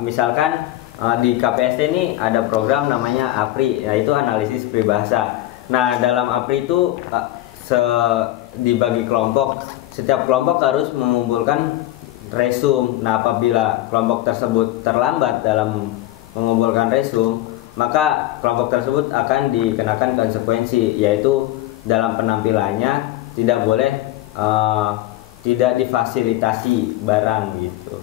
Misalkan di KPST ini ada program namanya APRI, yaitu analisis peribahasa. Nah, dalam APRI itu dibagi kelompok. Setiap kelompok harus mengumpulkan resum. Nah, apabila kelompok tersebut terlambat dalam mengumpulkan resum, maka kelompok tersebut akan dikenakan konsekuensi, yaitu dalam penampilannya tidak boleh tidak difasilitasi barang gitu.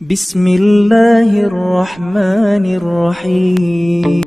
Bismillahirrahmanirrahim.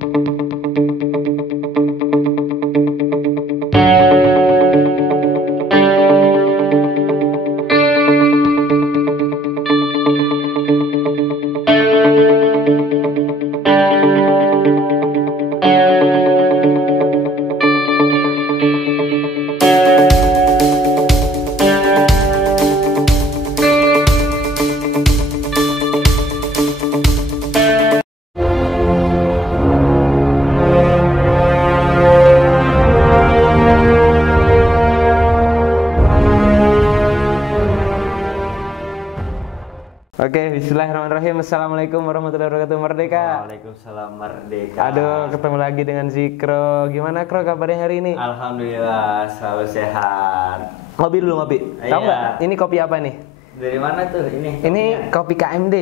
Oke, bismillahirrahmanirrahim. Assalamualaikum warahmatullahi wabarakatuh. Merdeka. Waalaikumsalam, merdeka. Aduh, ketemu lagi dengan Zikro. Gimana Kro kabarnya hari ini? Alhamdulillah, selalu sehat. Ngopi dulu, ngopi. Tahu nggak? Ini kopi apa nih? Dari mana tuh ini? Ini kopi KMD.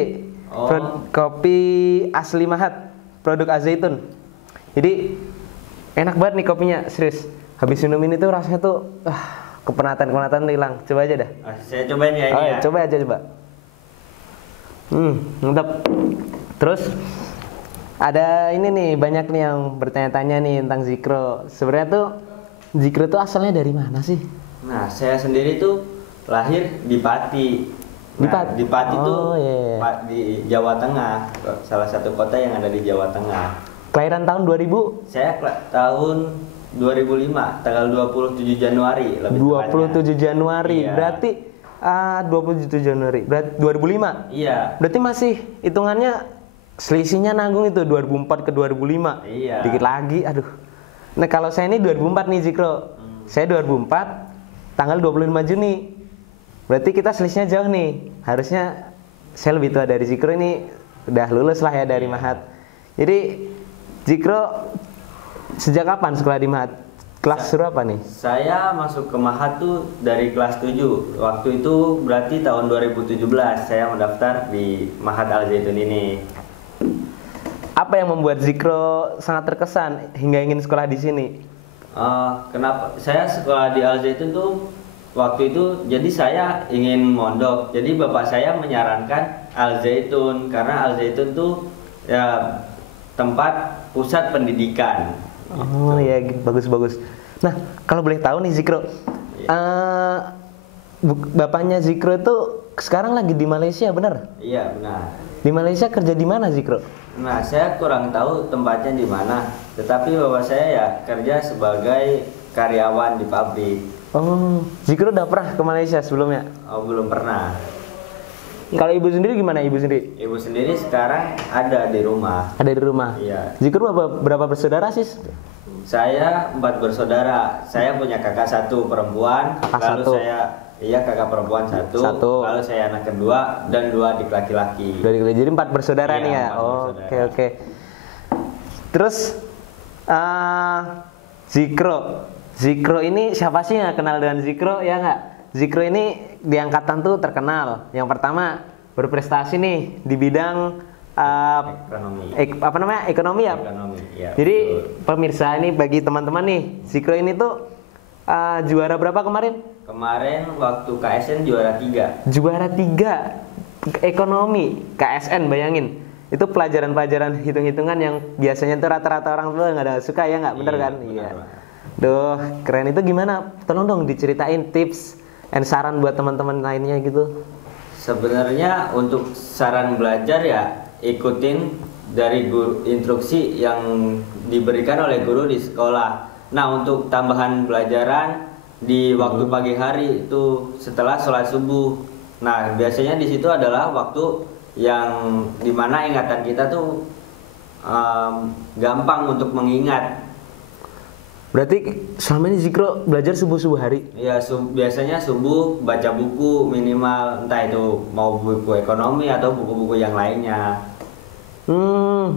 Kopi asli Mahat, produk Al-Zaitun. Jadi enak banget nih kopinya, serius. Habis minum ini tuh rasanya tuh kepenatan hilang. Coba aja dah. Saya cobain ya ini ya. Coba aja coba. Mantap. Terus ada ini nih, banyak nih yang bertanya-tanya nih tentang Zikro. Sebenarnya tuh Zikro tuh asalnya dari mana sih? Nah, saya sendiri tuh lahir di Pati. Di Pati tuh di Jawa Tengah, salah satu kota yang ada di Jawa Tengah. Kelahiran tahun 2000? Saya tahun 2005, tanggal 27 Januari lebih 27 Januari, iya. Berarti 27 Januari, berarti 2005? Iya. Berarti masih hitungannya selisihnya nanggung itu 2004 ke 2005. Iya. Dikit lagi, aduh. Nah kalau saya ini 2004 nih Zikro. Saya 2004, tanggal 25 Juni. Berarti kita selisihnya jauh nih. Harusnya saya lebih tua dari Zikro, ini udah lulus lah ya dari Mahat. Jadi Zikro sejak kapan sekolah di Mahat? Kelas berapa nih? Saya masuk ke Mahat tuh dari kelas 7. Waktu itu berarti tahun 2017 saya mendaftar di Mahat Al-Zaitun ini. Apa yang membuat Zikro sangat terkesan hingga ingin sekolah di sini? Kenapa saya sekolah di Al-Zaitun tuh waktu itu, jadi saya ingin mondok. Jadi bapak saya menyarankan Al-Zaitun karena Al-Zaitun tuh ya tempat pusat pendidikan. Oh ya, bagus. Nah, kalau boleh tahu nih Zikro, bapaknya Zikro itu sekarang lagi di Malaysia, benar? Iya, benar. Di Malaysia kerja di mana Zikro? Nah, saya kurang tahu tempatnya di mana, tetapi bapak saya ya kerja sebagai karyawan di pabrik. Oh, Zikro udah pernah ke Malaysia sebelumnya? Oh, belum pernah. Kalau ibu sendiri gimana ibu sendiri? Ibu sendiri sekarang ada di rumah. Ada di rumah? Iya. Zikro berapa bersaudara sih? Saya 4 bersaudara. Saya punya kakak 1 perempuan. Lalu kakak perempuan 1. Lalu saya anak kedua dan 2 adik laki-laki. Jadi 4 bersaudara nih ya? Oke. Terus Zikro ini siapa sih yang kenal dengan Zikro, ya nggak? Zikro ini di angkatan tuh terkenal. Yang pertama berprestasi nih di bidang ekonomi ya. Jadi pemirsa ini bagi teman-teman nih, Zikro ini tuh juara berapa kemarin? Kemarin waktu KSN juara 3. Juara 3 ekonomi KSN, bayangin. Itu pelajaran-pelajaran hitung-hitungan yang biasanya tuh rata-rata orang tua nggak ada suka, ya nggak? Bener kan? Iya. Duh, keren. Itu gimana? Tolong dong diceritain tips dan saran buat teman-teman lainnya gitu. Sebenarnya untuk saran belajar ya ikutin dari guru, instruksi yang diberikan oleh guru di sekolah. Nah, untuk tambahan pelajaran di waktu pagi hari itu setelah sholat subuh. Nah, biasanya di situ adalah waktu yang dimana ingatan kita tuh gampang untuk mengingat. Berarti selama ini Zikro belajar subuh-subuh hari? Ya biasanya subuh baca buku minimal, entah itu mau buku ekonomi atau buku-buku yang lainnya.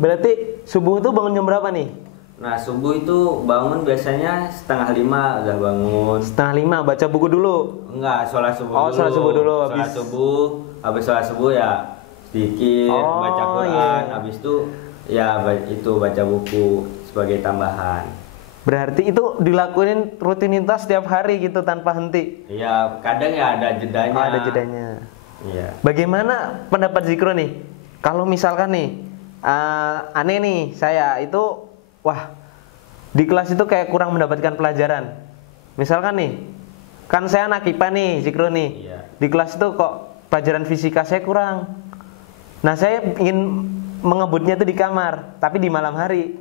Berarti subuh itu bangun jam berapa nih? Nah subuh itu bangun biasanya 4:30 udah bangun. 4:30 baca buku dulu? Enggak, sholat subuh dulu. Sholat subuh dulu. Habis sholat subuh ya sedikit baca Quran. Habis itu ya itu baca buku sebagai tambahan. Berarti itu dilakuin rutinitas setiap hari gitu tanpa henti? Iya, kadang ya ada jedanya. Ada jedanya. Iya. Bagaimana pendapat Zikro nih? Kalau misalkan nih, aneh nih saya itu, di kelas itu kayak kurang mendapatkan pelajaran. Misalkan nih, kan saya anak IPA nih, Zikro nih. Iya. Di kelas itu kok pelajaran fisika saya kurang. Nah, saya ingin mengebutnya itu di kamar, tapi di malam hari.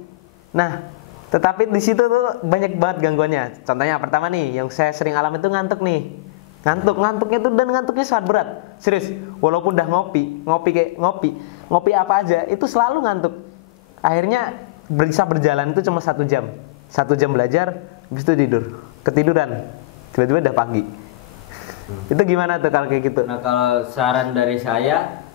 Nah, tetapi di situ tuh banyak banget gangguannya. Contohnya pertama nih, yang saya sering alami itu ngantuk nih. Ngantuknya tuh dan ngantuknya sangat berat. Serius, walaupun udah ngopi apa aja, itu selalu ngantuk. Akhirnya bisa berjalan itu cuma 1 jam. 1 jam belajar, habis itu ketiduran. Tiba-tiba udah pagi. Itu gimana tuh kalau kayak gitu? Nah kalau saran dari saya,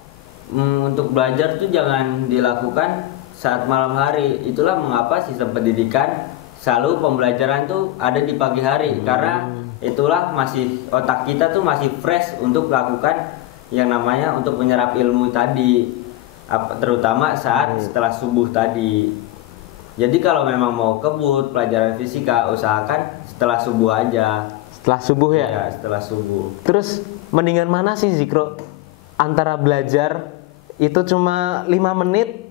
untuk belajar tuh jangan dilakukan saat malam hari. Itulah mengapa sistem pendidikan selalu pembelajaran tuh ada di pagi hari, karena itulah masih otak kita tuh masih fresh untuk melakukan yang namanya untuk menyerap ilmu tadi, terutama saat setelah subuh tadi. Jadi kalau memang mau kebut pelajaran fisika, usahakan setelah subuh aja. Setelah subuh ya? Ya, setelah subuh. Terus mendingan mana sih Zikro? Antara belajar itu cuma 5 menit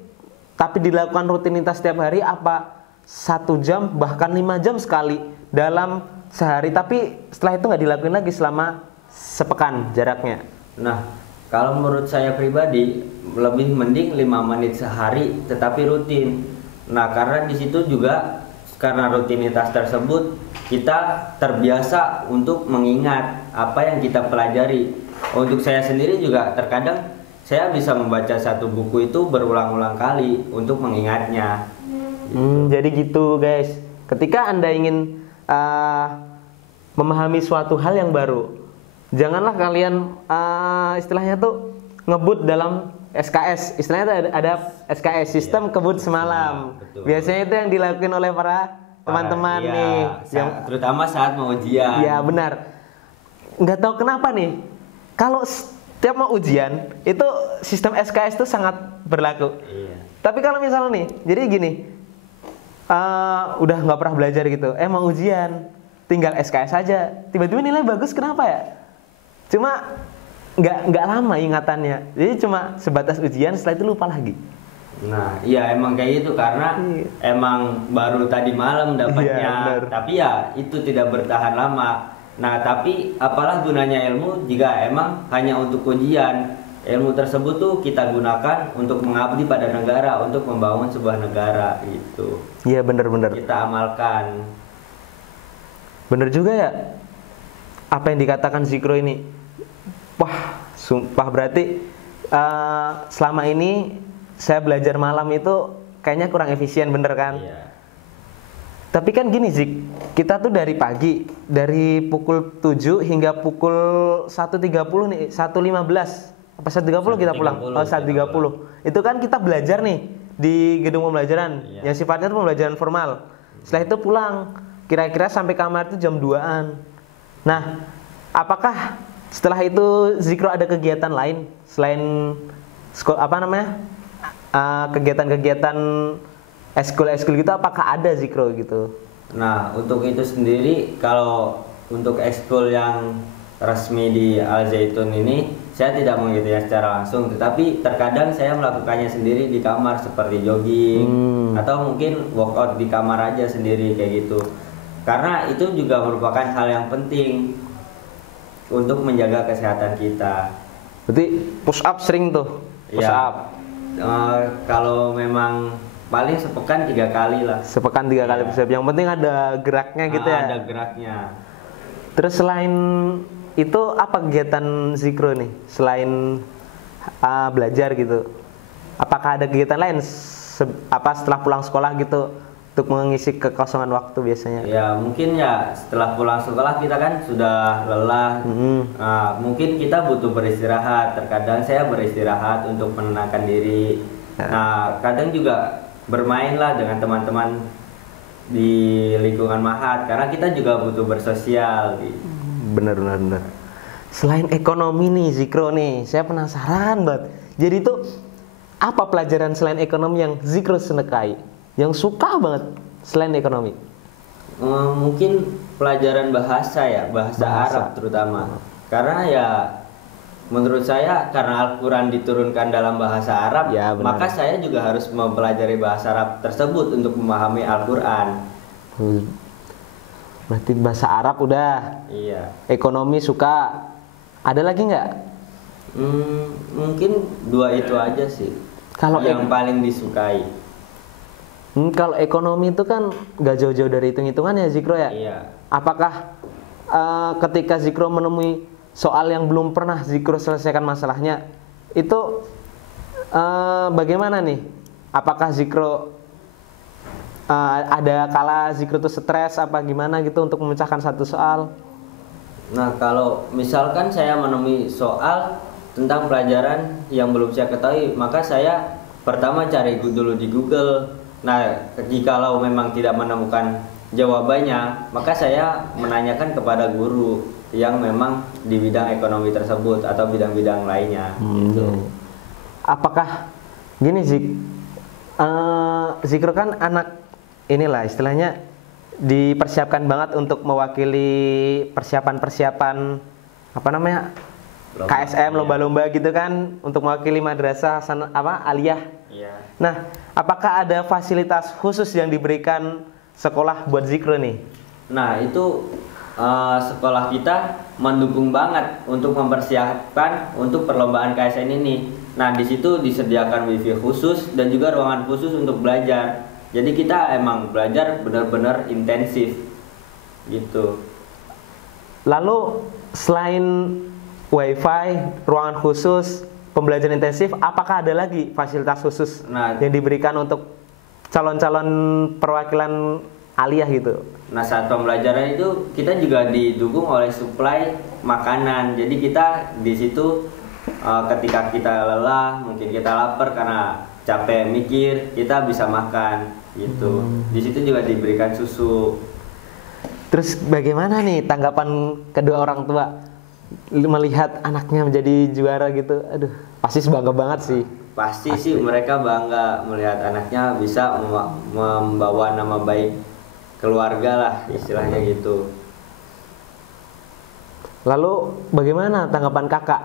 tapi dilakukan rutinitas setiap hari, apa 1 jam bahkan 5 jam sekali dalam sehari, tapi setelah itu nggak dilakuin lagi selama sepekan jaraknya? Nah kalau menurut saya pribadi lebih mending 5 menit sehari tetapi rutin. Nah karena di situ juga karena rutinitas tersebut kita terbiasa untuk mengingat apa yang kita pelajari. Untuk saya sendiri juga terkadang saya bisa membaca satu buku itu berulang-ulang kali untuk mengingatnya. Jadi gitu guys, ketika Anda ingin memahami suatu hal yang baru, janganlah kalian istilahnya tuh ngebut dalam SKS. Istilahnya ada SKS, sistem kebut semalam. Betul. Biasanya itu yang dilakukan oleh para teman-teman nih, yang terutama saat mau ujian. Iya benar. Nggak tahu kenapa nih, kalau tiap mau ujian itu sistem SKS itu sangat berlaku. Iya. Tapi kalau misalnya nih, jadi gini, udah nggak pernah belajar gitu, mau ujian, tinggal SKS aja, tiba-tiba nilai bagus, kenapa ya? Cuma nggak lama ingatannya, jadi cuma sebatas ujian, setelah itu lupa lagi. Nah, iya emang kayak gitu karena emang baru tadi malam dapatnya, tapi ya itu tidak bertahan lama. Nah, tapi apalah gunanya ilmu jika emang hanya untuk ujian. Ilmu tersebut tuh kita gunakan untuk mengabdi pada negara, untuk membangun sebuah negara gitu. Iya, benar-benar. Kita amalkan. Bener juga ya, apa yang dikatakan Zikro ini. Wah, sumpah berarti selama ini saya belajar malam itu kayaknya kurang efisien, bener kan? Iya. Tapi kan gini Zik, kita tuh dari pagi, dari pukul 7 hingga pukul 1.30 nih, 1.15 apa 1.30 kita pulang? 1.30. Itu kan kita belajar nih di gedung pembelajaran, yang sifatnya tuh pembelajaran formal. Setelah itu pulang, kira-kira sampai kamar itu jam 2-an. Nah, apakah setelah itu Zikro ada kegiatan lain selain kegiatan-kegiatan eskul gitu, apakah ada Zikro gitu? Nah, untuk itu sendiri, kalau untuk ekskul yang resmi di Al Zaitun ini, saya tidak mengikuti secara langsung, tetapi terkadang saya melakukannya sendiri di kamar seperti jogging atau mungkin workout di kamar aja sendiri kayak gitu. Karena itu juga merupakan hal yang penting untuk menjaga kesehatan kita. Berarti push up sering tuh? Push up? Kalau memang paling sepekan 3 kali lah. Sepekan 3 kali push up. Yang penting ada geraknya gitu ya? Ada geraknya. Terus selain itu apa kegiatan Zikro nih? Selain belajar gitu, apakah ada kegiatan lain setelah pulang sekolah gitu? untuk mengisi kekosongan waktu biasanya? Ya mungkin ya setelah pulang sekolah kita kan sudah lelah. Nah, mungkin kita butuh beristirahat. Terkadang saya beristirahat untuk menenangkan diri. Nah kadang juga bermainlah dengan teman-teman di lingkungan Mahat karena kita juga butuh bersosial gitu. Benar. Selain ekonomi nih Zikro nih, saya penasaran banget. Jadi itu apa pelajaran selain ekonomi yang Zikro sukai, yang suka banget selain ekonomi? Mungkin pelajaran bahasa ya, bahasa Arab terutama. Karena ya menurut saya karena Al-Quran diturunkan dalam bahasa Arab, ya, maka saya juga harus mempelajari bahasa Arab tersebut untuk memahami Al-Quran. Berarti bahasa Arab udah. Iya. Ekonomi suka. Ada lagi nggak? Mungkin dua itu aja sih. Kalau yang paling disukai. Kalau ekonomi itu kan nggak jauh-jauh dari hitung-hitungan ya Zikro ya. Iya. Apakah ketika Zikro menemui soal yang belum pernah Zikro selesaikan masalahnya, itu bagaimana nih? Apakah Zikro ada kala Zikro itu stres apa gimana gitu untuk memecahkan satu soal? Nah kalau misalkan saya menemui soal tentang pelajaran yang belum saya ketahui, maka saya pertama cari dulu di Google. Nah jikalau memang tidak menemukan jawabannya, maka saya menanyakan kepada guru yang memang di bidang ekonomi tersebut atau bidang-bidang lainnya. Gitu. Apakah gini Zikro kan anak inilah istilahnya dipersiapkan banget untuk mewakili persiapan apa namanya KSM lomba-lomba gitu kan untuk mewakili madrasah aliyah. Iya. Nah, apakah ada fasilitas khusus yang diberikan sekolah buat Zikro nih? Nah, itu sekolah kita mendukung banget untuk mempersiapkan untuk perlombaan KSN ini. Nah, di situ disediakan wifi khusus dan juga ruangan khusus untuk belajar. Jadi kita emang belajar benar-benar intensif gitu. Lalu selain wifi, ruangan khusus, pembelajaran intensif, apakah ada lagi fasilitas khusus yang diberikan untuk calon-calon perwakilan aliyah gitu? Nah saat pembelajaran itu kita juga didukung oleh suplai makanan. Jadi kita di situ ketika kita lelah, mungkin kita lapar karena capek mikir, kita bisa makan gitu. Di situ juga diberikan susu. Terus bagaimana nih tanggapan kedua orang tua melihat anaknya menjadi juara gitu? Aduh, pasti bangga banget sih. Pasti sih mereka bangga melihat anaknya bisa membawa nama baik keluarga lah istilahnya gitu. Lalu bagaimana tanggapan kakak?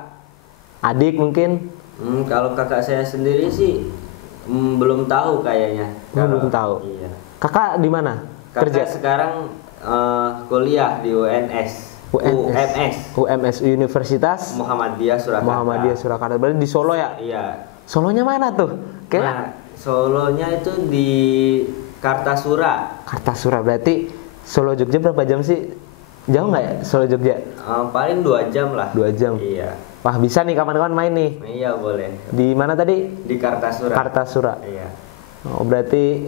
Adik mungkin? Kalau kakak saya sendiri sih belum tahu kayaknya. Belum tahu. Iya. Kakak di mana? Kakak Kerja sekarang kuliah di UMS Universitas Muhammadiyah Surakarta. Berarti di Solo ya? Iya. Solonya mana tuh? Nah, Solonya itu di Kartasura. Kartasura berarti Solo Jogja berapa jam sih? Jauh nggak ya Solo Jogja? Paling 2 jam lah. 2 jam. Iya. Wah bisa nih kapan-kapan main nih. Iya boleh. Di mana tadi? Di Kartasura. Kartasura. Iya. Oh berarti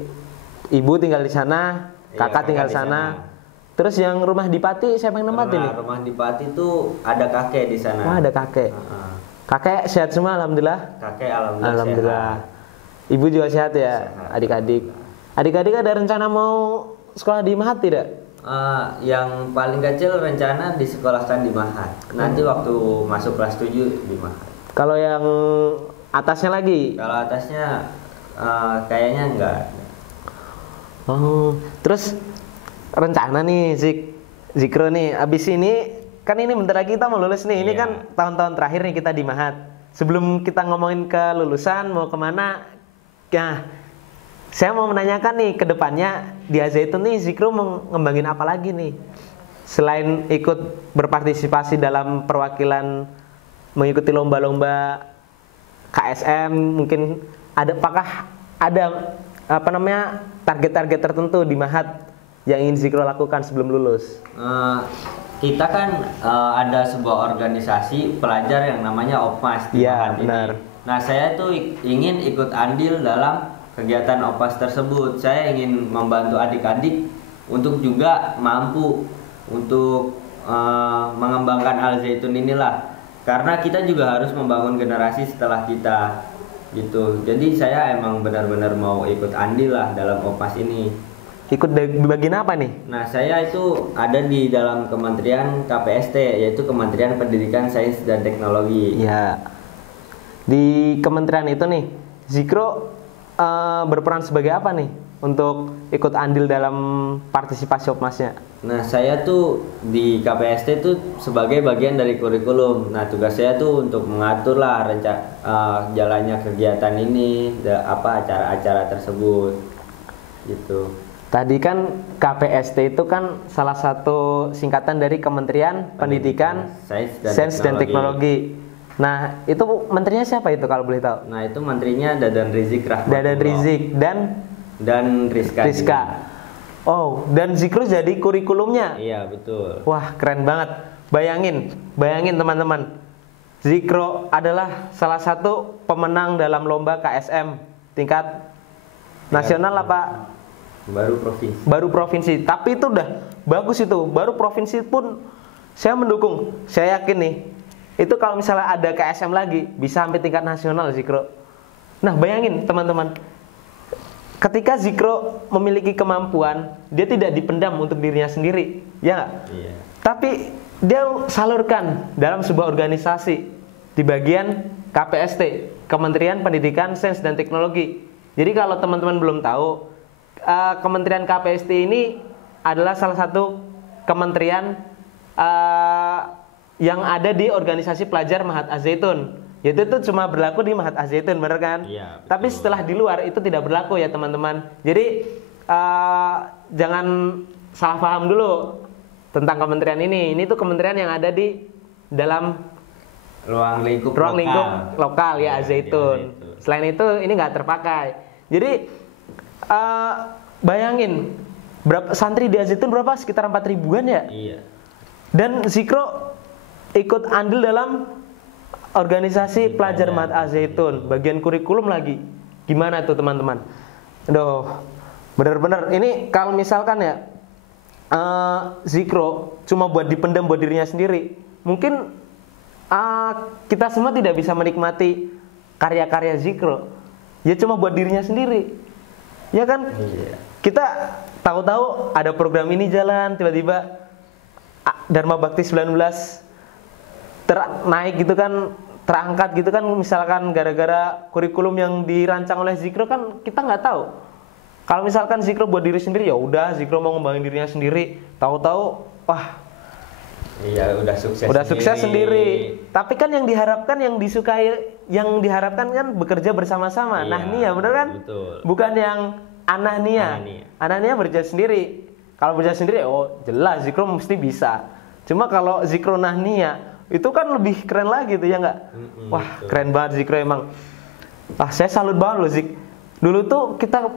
ibu tinggal di sana, kakak tinggal di sana. Terus yang rumah di Pati siapa yang nempatin nih? Rumah di Pati tuh ada kakek di sana. Wah ada kakek. Kakek sehat semua alhamdulillah. Kakek alhamdulillah. Sehat. Ibu juga sehat ya. Adik-adik. Adik-adik ada rencana mau sekolah di Mahat tidak? Yang paling kecil rencana disekolahkan di Mahat. Nanti waktu masuk kelas 7 di Mahat. Kalau yang atasnya lagi? Kalau atasnya kayaknya enggak. Oh, terus rencana nih Zikro nih, abis ini kan ini bentar lagi kita mau lulus nih. Ini kan tahun-tahun terakhir nih kita di Mahat. Sebelum kita ngomongin ke lulusan mau kemana? Nah, saya mau menanyakan nih ke depannya di Al-Zaitun nih Zikro mau ngembangin apa lagi nih? Selain ikut berpartisipasi dalam perwakilan mengikuti lomba-lomba KSM, mungkin apakah ada target-target tertentu di Mahat yang ingin Zikro lakukan sebelum lulus? Kita kan ada sebuah organisasi pelajar yang namanya OPMAS di Mahat ini. Nah saya tuh ingin ikut andil dalam kegiatan OPAS tersebut. Saya ingin membantu adik-adik untuk juga mampu untuk mengembangkan Al Zaitun inilah, karena kita juga harus membangun generasi setelah kita gitu. Jadi saya emang benar-benar mau ikut andil lah dalam OPAS ini. Ikut di bagian apa nih? Nah, saya itu ada di dalam Kementerian KPST, yaitu Kementerian Pendidikan Sains dan Teknologi. Ya, di kementerian itu nih, Zikro berperan sebagai apa nih untuk ikut andil dalam partisipasi OPMAS-nya? Nah, saya tuh di KPST tuh sebagai bagian dari kurikulum. Nah, tugas saya tuh untuk mengatur lah jalannya kegiatan ini, acara-acara tersebut, gitu. Tadi kan KPST itu kan salah satu singkatan dari Kementerian Pendidikan, Sains dan Teknologi. Nah, itu menterinya siapa itu kalau boleh tahu? Nah, itu menterinya Dadan Rizik Rahmatullah. Dadan Rizik dan Rizka. Rizka. Oh, dan Zikro jadi kurikulumnya. Iya, betul. Wah, keren banget. Bayangin teman-teman. Zikro adalah salah satu pemenang dalam lomba KSM tingkat nasional apa? Baru provinsi. Tapi itu udah bagus itu. Baru provinsi pun saya mendukung. Saya yakin nih, itu kalau misalnya ada KSM lagi bisa sampai tingkat nasional Zikro. Nah, bayangin teman-teman, ketika Zikro memiliki kemampuan, dia tidak dipendam untuk dirinya sendiri, ya nggak? Iya. Tapi dia salurkan dalam sebuah organisasi di bagian KPST, Kementerian Pendidikan Sains dan Teknologi. Jadi kalau teman-teman belum tahu, Kementerian KPST ini adalah salah satu kementerian yang ada di organisasi pelajar Mahat Al Zaitun. Yaitu itu cuma berlaku di Mahat Al Zaitun, bener kan? Iya, betul. Tapi setelah di luar itu tidak berlaku ya teman-teman. Jadi jangan salah paham dulu tentang kementerian ini. Ini tuh kementerian yang ada di dalam ruang lingkup lokal ya Al Zaitun. Selain itu ini nggak terpakai. Jadi bayangin berapa santri di Al Zaitun, berapa? Sekitar 4 ribuan ya? Iya. Dan Zikro ikut andil dalam organisasi pelajar Mahat Al Zaitun, bagian kurikulum lagi. Gimana tuh teman-teman? Aduh, bener-bener ini kalau misalkan ya Zikro cuma buat dipendam buat dirinya sendiri, mungkin kita semua tidak bisa menikmati karya-karya Zikro. Ya cuma buat dirinya sendiri, ya kan? Iya. Kita tahu-tahu ada program ini jalan, tiba-tiba Dharma Bakti 19 naik gitu kan, terangkat gitu kan, misalkan gara-gara kurikulum yang dirancang oleh Zikro kan kita nggak tahu. Kalau misalkan Zikro buat diri sendiri, ya udah Zikro mau ngembangin dirinya sendiri, tahu-tahu wah, iya udah sukses sendiri. Tapi kan yang diharapkan, yang disukai, yang diharapkan kan bekerja bersama-sama. Iya, Nah nia bener kan? Betul. Bukan yang anahnia. Anahnia berjalan sendiri. Kalau berjalan sendiri, oh jelas Zikro mesti bisa. Cuma kalau Zikro nahnia, itu kan lebih keren lagi tuh ya nggak? Wah betul. Keren banget Zikro emang. Saya salut banget loh Zik. Dulu tuh kita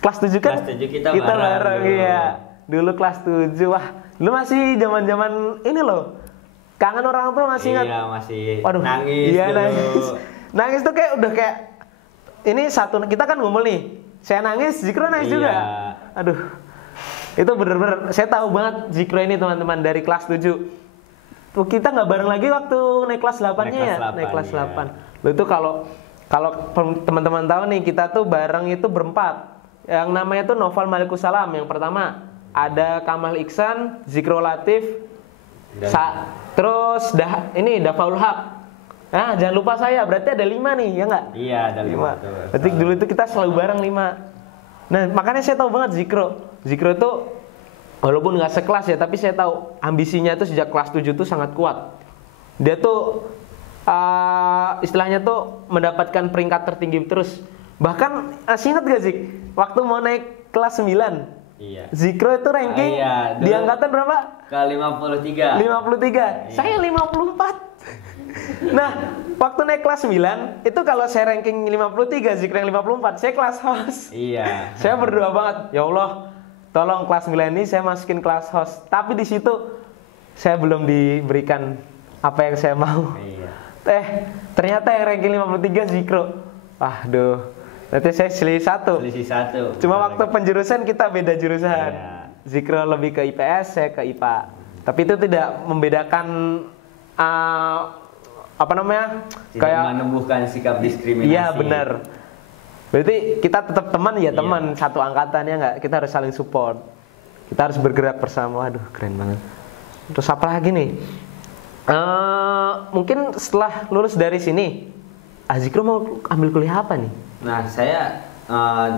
kelas 7 kan? Kelas 7 kita bareng ya. Dulu kelas 7, wah lu masih zaman-zaman ini loh. Kangen orang tua masih ingat? Iya masih. Waduh, nangis iya, dulu. Nangis tuh kayak udah kayak ini satu, kita kan ngumpul nih. Saya nangis, Zikro nangis juga. Aduh. Itu bener-bener saya tahu banget Zikro ini teman-teman dari kelas 7. Tuh kita nggak bareng lagi waktu naik kelas 8-nya ya. Naik kelas 8. Lo itu kalau teman-teman tahu nih, kita tuh bareng itu berempat. Yang namanya tuh Noval Malikusalam yang pertama. Ada Kamal Iksan, Zikro Latif, terus Dafaul Haq. Nah, jangan lupa saya, berarti ada 5 nih, ya nggak? Iya, ada 5. Berarti dulu itu kita selalu bareng 5. Nah, makanya saya tahu banget Zikro. Zikro itu walaupun nggak sekelas ya, tapi saya tahu ambisinya tuh sejak kelas 7 tuh sangat kuat. Dia tuh istilahnya tuh mendapatkan peringkat tertinggi terus. Bahkan ingat gak Zik? Waktu mau naik kelas 9. Iya. Zikro itu ranking di angkatan berapa? Ke 53. 53. Iya. Saya 54. Nah, waktu naik kelas 9, itu kalau saya ranking 53, Zikro yang 54, saya kelas host. Iya. Saya berdoa banget, ya Allah, tolong kelas 9 ini saya masukin kelas host. Tapi di situ saya belum diberikan apa yang saya mau. Iya. Ternyata yang ranking 53 Zikro. Aduh. Berarti saya selisih satu. Cuma Bentar waktu lagi. penjurusan kita beda jurusan. Iya. Zikro lebih ke IPS, saya ke IPA. Tapi itu tidak membedakan apa namanya? Tidak menumbuhkan sikap diskriminasi. Iya benar. Berarti kita tetap teman ya teman Iya. satu angkatan ya nggak? Kita harus saling support. Kita harus bergerak bersama. Waduh keren banget. Terus apa lagi nih? Mungkin setelah lulus dari sini, Zikro mau ambil kuliah apa nih? Nah, saya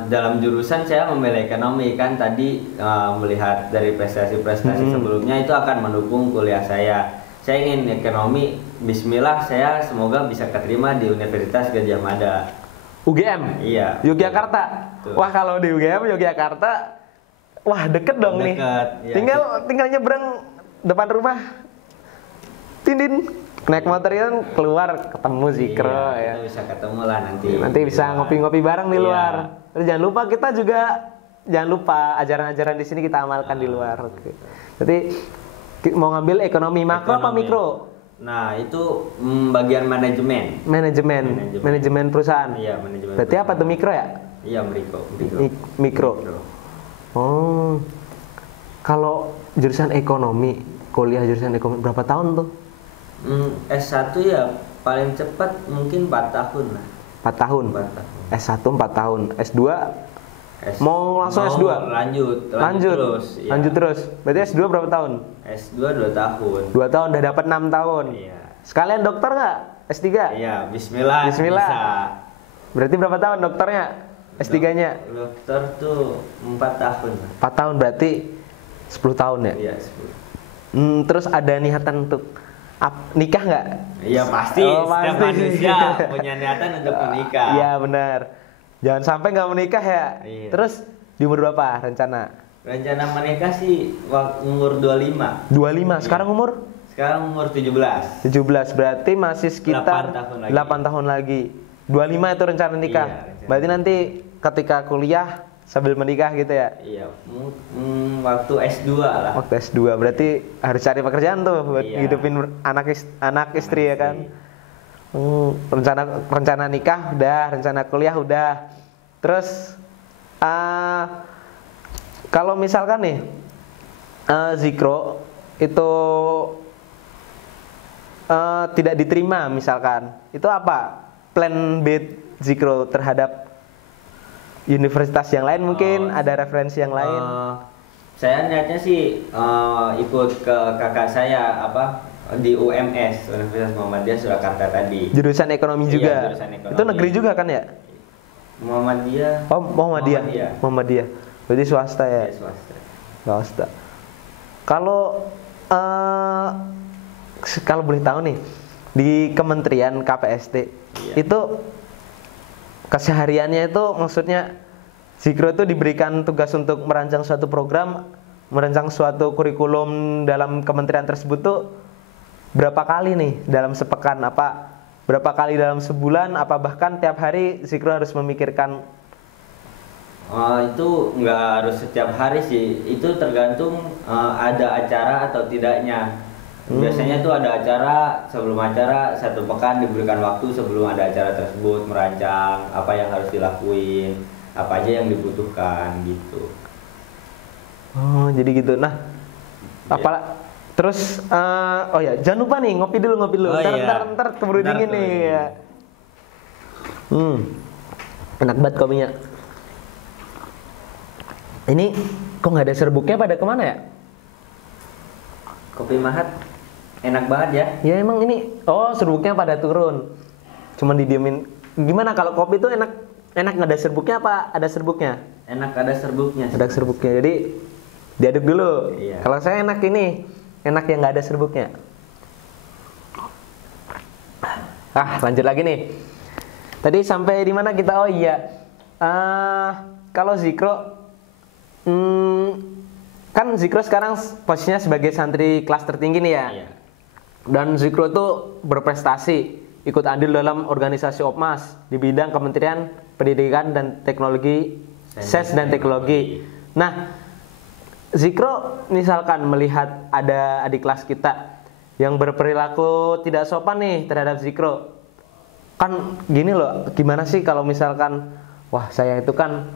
dalam jurusan saya memilih ekonomi kan tadi melihat dari prestasi-prestasi sebelumnya itu akan mendukung kuliah saya. Saya ingin ekonomi, bismillah saya semoga bisa keterima di Universitas Gadjah Mada. UGM? Iya. Yogyakarta? Betul. Wah kalau di UGM Yogyakarta, wah deket dong nih. Deket, ya. Tinggal nyebrang depan rumah, tindin, naik motor kan keluar ketemu Zikro Iya, ya. kita bisa ketemu lah nanti. Nanti bisa ngopi-ngopi bareng di Iya. luar. Terus jangan lupa kita juga jangan lupa ajaran-ajaran di sini kita amalkan di luar. Oke. Jadi mau ngambil ekonomi makro apa Ekonomi. mikro? Nah, itu bagian manajemen. Manajemen perusahaan. Iya, manajemen. Berarti apa tuh mikro ya? Iya, mikro. Mikro. Oh. Kalau jurusan ekonomi, kuliah jurusan ekonomi berapa tahun tuh? S1 ya paling cepat mungkin 4 tahun lah. 4 tahun. 4 tahun. S1 4 tahun. S2 S- mau langsung mau S2? Lanjut terus. Ya. Lanjut terus. Berarti S2 berapa tahun? S2 2 tahun. 2 tahun udah dapat 6 tahun. Iya. Sekalian dokter nggak? S3? Iya, bismillah. Bismillah. Bisa. Berarti berapa tahun dokternya? S3-nya? Dokter tuh 4 tahun. 4 tahun berarti 10 tahun ya? Iya, 10. Terus ada niatan untuk nikah nggak? Iya, pasti. Oh, Setiap pasti. manusia punya niatan untuk menikah. Iya benar. Jangan sampai nggak menikah ya. Iya. Terus di umur berapa rencana? Rencana menikah sih umur 25. 25. Sekarang umur? Sekarang umur 17. 17. Berarti masih sekitar 8 tahun lagi. 8 tahun lagi. 25 itu rencana nikah. Iya, rencana. Berarti nanti ketika kuliah sambil menikah gitu ya. Iya, waktu S2 lah. Waktu S2 berarti harus cari pekerjaan tuh buat Iya. hidupin anak istri ya kan. Rencana nikah udah, rencana kuliah udah. Terus kalau misalkan nih Zikro itu tidak diterima misalkan, itu apa plan B Zikro terhadap universitas yang lain mungkin ada referensi yang lain? Saya niatnya sih ikut ke kakak saya di UMS, Universitas Muhammadiyah Surakarta tadi. Jurusan ekonomi Iya, juga. jurusan ekonomi. Itu negeri juga kan ya? Muhammadiyah. Oh, Muhammadiyah. Muhammadiyah. Berarti swasta ya? Ya, swasta. Swasta. Kalau kalau boleh tahu nih di Kementerian KPST itu kesehariannya itu maksudnya Zikro itu diberikan tugas untuk merancang suatu program, merancang suatu kurikulum dalam kementerian tersebut tuh berapa kali nih dalam sepekan, apa berapa kali dalam sebulan, apa bahkan tiap hari Zikro harus memikirkan? Itu nggak harus setiap hari sih, itu tergantung ada acara atau tidaknya. Biasanya tuh ada acara, sebelum acara 1 pekan diberikan waktu sebelum ada acara tersebut merancang apa yang harus dilakuin, apa aja yang dibutuhkan gitu. Oh jadi gitu. Nah, terus oh ya jangan lupa nih ngopi dulu. Oh, Ntar keburu dingin nih ya. Enak banget kopinya. Ini kok nggak ada serbuknya, pada kemana ya? Kopi Mahat enak banget ya. Ya emang ini, serbuknya pada turun. Cuman didiemin. Gimana kalau kopi itu enak nggak ada serbuknya apa ada serbuknya? Enak ada serbuknya. Ada serbuknya. Jadi diaduk dulu. Iya. Kalau saya enak ini, enak yang nggak ada serbuknya. Lanjut lagi nih. Tadi sampai di mana kita? Oh iya. Kalau Zikro kan Zikro sekarang posisinya sebagai santri kelas tertinggi nih ya. Iya. Dan Zikro itu berprestasi, ikut andil dalam organisasi Opmas di bidang Kementerian Pendidikan dan Teknologi, Sains dan Teknologi. Nah, Zikro misalkan melihat ada adik kelas kita yang berperilaku tidak sopan nih terhadap Zikro. Kan gini loh, gimana sih kalau misalkan wah saya itu kan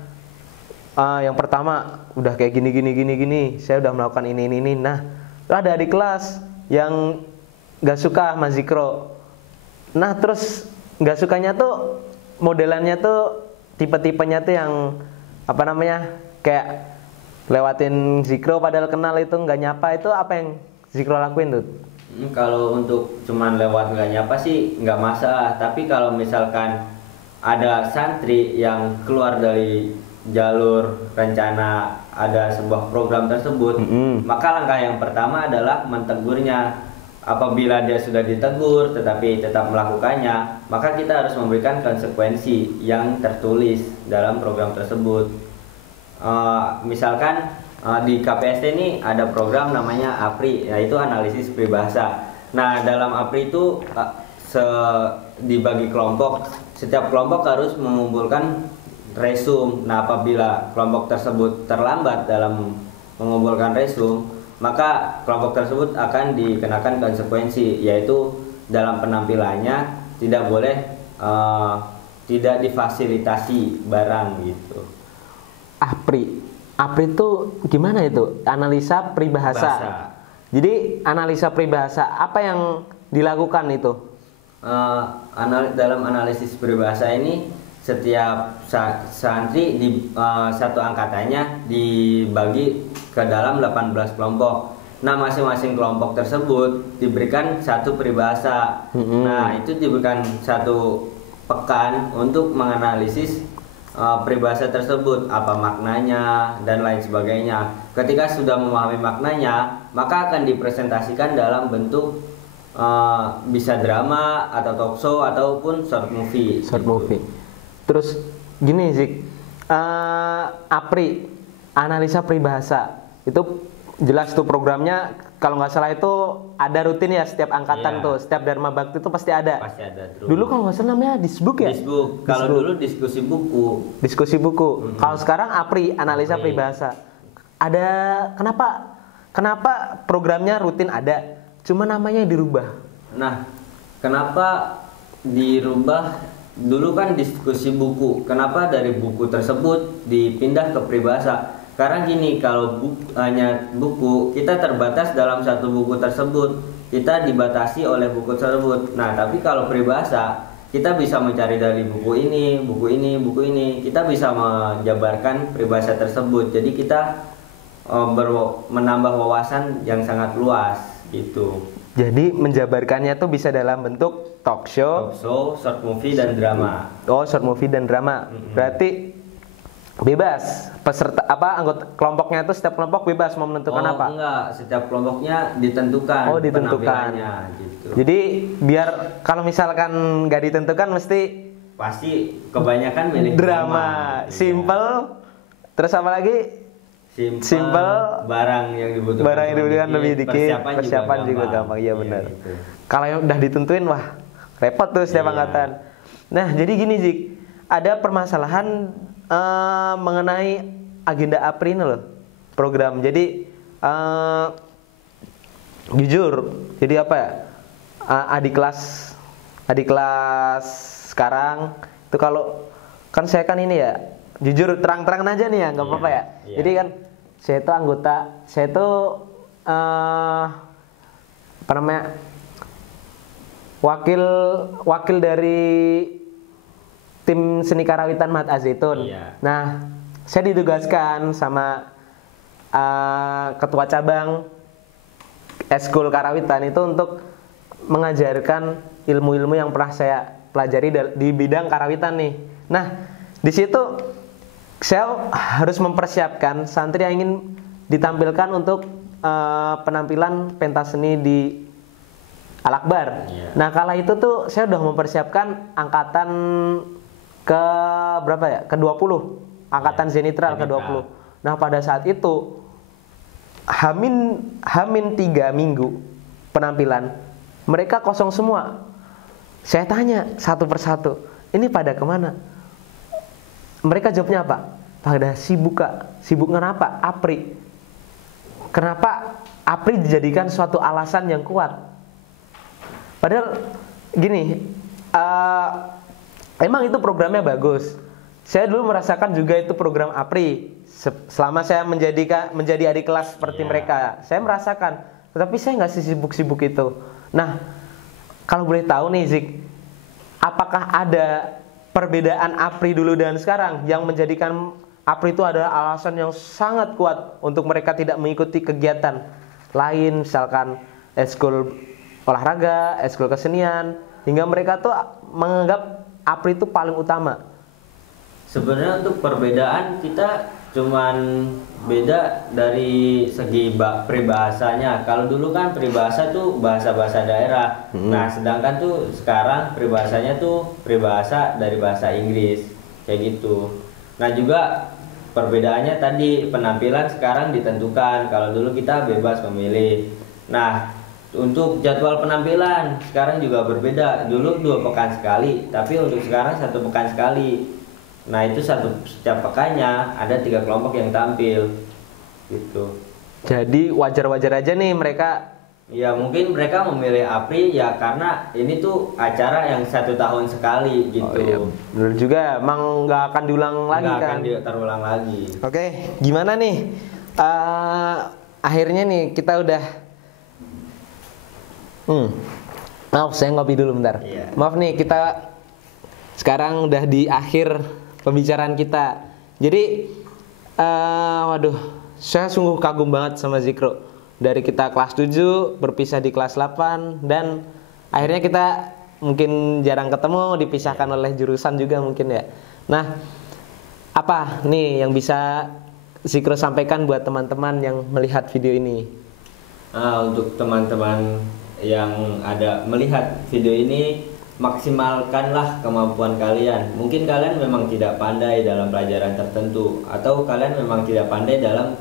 yang pertama udah kayak gini, saya udah melakukan ini. Nah, ada adik kelas yang nggak suka sama Zikro. Nah, terus nggak sukanya tuh modelannya tuh tipe-tipenya tuh yang apa namanya kayak lewatin Zikro padahal kenal itu nggak nyapa. Itu apa yang Zikro lakuin tuh? Kalau untuk cuman lewat nggak nyapa sih nggak masalah. Tapi kalau misalkan ada santri yang keluar dari jalur rencana ada sebuah program tersebut, maka langkah yang pertama adalah mentegurnya. Apabila dia sudah ditegur tetapi tetap melakukannya, maka kita harus memberikan konsekuensi yang tertulis dalam program tersebut. Misalkan di KPST ini ada program namanya APRI, yaitu analisis peribahasa. Nah, dalam APRI itu dibagi kelompok. Setiap kelompok harus mengumpulkan resum. Nah, apabila kelompok tersebut terlambat dalam mengumpulkan resum, maka kelompok tersebut akan dikenakan konsekuensi, yaitu dalam penampilannya tidak boleh tidak difasilitasi barang gitu. APRI itu gimana itu? Analisa peribahasa. Jadi analisa peribahasa apa yang dilakukan itu? Dalam analisis peribahasa ini setiap santri di satu angkatannya dibagi ke dalam 18 kelompok. Nah, masing-masing kelompok tersebut diberikan satu peribahasa. Nah, itu diberikan satu pekan untuk menganalisis peribahasa tersebut, apa maknanya dan lain sebagainya. Ketika sudah memahami maknanya, maka akan dipresentasikan dalam bentuk bisa drama atau talkshow ataupun short movie. Terus gini Zik, APRI, analisa peribahasa, itu jelas tuh programnya. Kalau nggak salah itu ada rutin ya setiap angkatan tuh, setiap Dharma Bakti itu pasti ada. Dulu kalau nggak salah namanya Disbuk ya? Disbuk. Kalau dulu diskusi buku. Kalau sekarang APRI, analisa peribahasa. Ada kenapa programnya rutin ada, cuma namanya dirubah? Nah, kenapa dirubah? Dulu kan diskusi buku, kenapa dari buku tersebut dipindah ke peribahasa? Karena gini, kalau hanya buku, kita terbatas dalam satu buku tersebut, kita dibatasi oleh buku tersebut. Nah, tapi kalau peribahasa, kita bisa mencari dari buku ini, kita bisa menjabarkan peribahasa tersebut. Jadi kita menambah wawasan yang sangat luas gitu. Jadi menjabarkannya tuh bisa dalam bentuk talk show, short movie dan drama. Oh, short movie dan drama. Berarti bebas peserta anggota kelompoknya itu, setiap kelompok bebas mau menentukan apa? Enggak, setiap kelompoknya ditentukan. Oh, ditentukan. Gitu. Jadi biar kalau misalkan nggak ditentukan pasti kebanyakan milih drama. Simple. Terus apa lagi? Simple, barang yang dibutuhkan lebih dikit, persiapan juga gampang. Iya benar. Gitu. Kalau yang udah ditentuin, wah repot tuh setiap angkatan. Nah, jadi gini Zik, ada permasalahan mengenai agenda APRI ini loh, program. Jadi jujur, jadi apa ya? Adik kelas sekarang itu, kalau kan saya kan ini ya, jujur terang-terangan aja nih ya, nggak apa-apa ya. Jadi kan saya itu anggota, saya itu apa namanya, wakil dari tim seni karawitan Mahat Az-Zaitun. Nah, saya ditugaskan sama ketua cabang Eskul Karawitan itu untuk mengajarkan ilmu-ilmu yang pernah saya pelajari di bidang karawitan nih. Nah, di situ saya harus mempersiapkan santri yang ingin ditampilkan untuk penampilan pentas seni di Al-Akbar. Nah, kala itu tuh saya udah mempersiapkan angkatan ke berapa ya? Ke-20. Angkatan Zenitral ke-20. Nah, pada saat itu Hamin 3 minggu penampilan, mereka kosong semua. Saya tanya satu persatu, ini pada kemana? Mereka jawabnya apa? Pada sibuk Kak. Sibuk kenapa? APRI. Kenapa APRI dijadikan suatu alasan yang kuat? Padahal gini, emang itu programnya bagus. saya dulu merasakan juga itu program APRI. Selama saya menjadi adik kelas seperti mereka, saya merasakan. Tetapi saya nggak sibuk-sibuk itu. Nah, kalau boleh tahu nih Zik, apakah ada perbedaan APRI dulu dan sekarang yang menjadikan APRI itu ada alasan yang sangat kuat untuk mereka tidak mengikuti kegiatan lain, misalkan eskul olahraga, eskul kesenian, hingga mereka tuh menganggap APRI itu paling utama? Sebenarnya untuk perbedaan kita cuman beda dari segi peribahasanya. Kalau dulu kan peribahasa tuh bahasa-bahasa daerah. Nah, sedangkan tuh sekarang peribahasanya tuh peribahasa dari bahasa Inggris kayak gitu. Nah, juga perbedaannya tadi penampilan sekarang ditentukan. Kalau dulu kita bebas memilih. Nah, untuk jadwal penampilan sekarang juga berbeda. Dulu 2 pekan sekali, tapi untuk sekarang 1 pekan sekali. Nah, itu setiap pekannya ada 3 kelompok yang tampil gitu. Jadi wajar-wajar aja nih mereka. Ya mungkin mereka memilih APRI ya karena ini tuh acara yang 1 tahun sekali gitu. Oh, iya. Bener juga, emang nggak akan diulang lagi Nggak kan? akan terulang lagi. Oke, gimana nih? Akhirnya nih kita udah. Maaf, saya ngopi dulu bentar. Iya. Maaf nih, kita sekarang udah di akhir pembicaraan kita. Jadi, waduh, saya sungguh kagum banget sama Zikro. Dari kita kelas 7 berpisah di kelas 8 dan akhirnya kita mungkin jarang ketemu, dipisahkan oleh jurusan juga mungkin ya. Nah, apa nih yang bisa Zikro sampaikan buat teman-teman yang melihat video ini? Untuk teman-teman yang ada melihat video ini, maksimalkanlah kemampuan kalian. Mungkin kalian memang tidak pandai dalam pelajaran tertentu, atau kalian memang tidak pandai dalam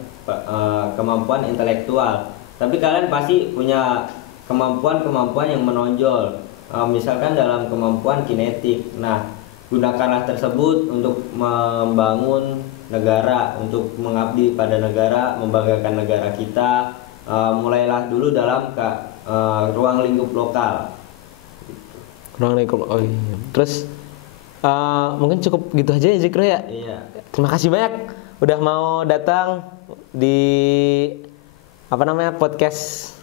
kemampuan intelektual, tapi kalian pasti punya kemampuan-kemampuan yang menonjol, misalkan dalam kemampuan kinetik. Nah, gunakanlah tersebut untuk membangun negara, untuk mengabdi pada negara, membanggakan negara kita. Mulailah dulu dalam ruang lingkup lokal. Ruang lingkup, oh iya. Terus mungkin cukup gitu aja ya Zikro ya. Iya. Terima kasih banyak udah mau datang di podcast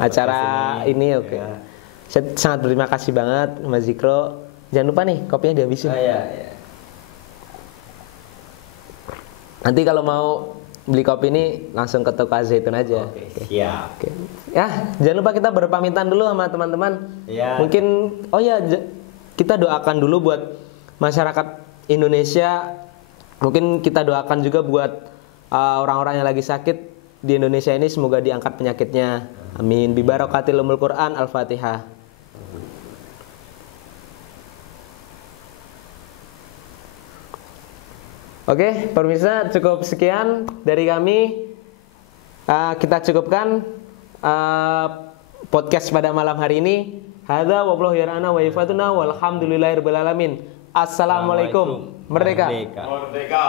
acara ini. Oke. Ya. Saya sangat berterima kasih banget Mas Zikro. Jangan lupa nih kopinya dihabisin. Iya. Nanti kalau mau beli kopi ini langsung ke toko Zaitun aja. Oke, siap. Oke. Ya, jangan lupa kita berpamitan dulu sama teman-teman. Iya. Mungkin kita doakan dulu buat masyarakat Indonesia. Mungkin kita doakan juga buat orang-orang yang lagi sakit di Indonesia ini, semoga diangkat penyakitnya. Amin. Bi barakatil umul Quran. Al-Fatihah. Oke, pemirsa, cukup sekian dari kami. Kita cukupkan podcast pada malam hari ini. Hadza wallahu yarana wa yafatuna walhamdulillahirabbil alamin. Assalamualaikum. Merdeka. Merdeka.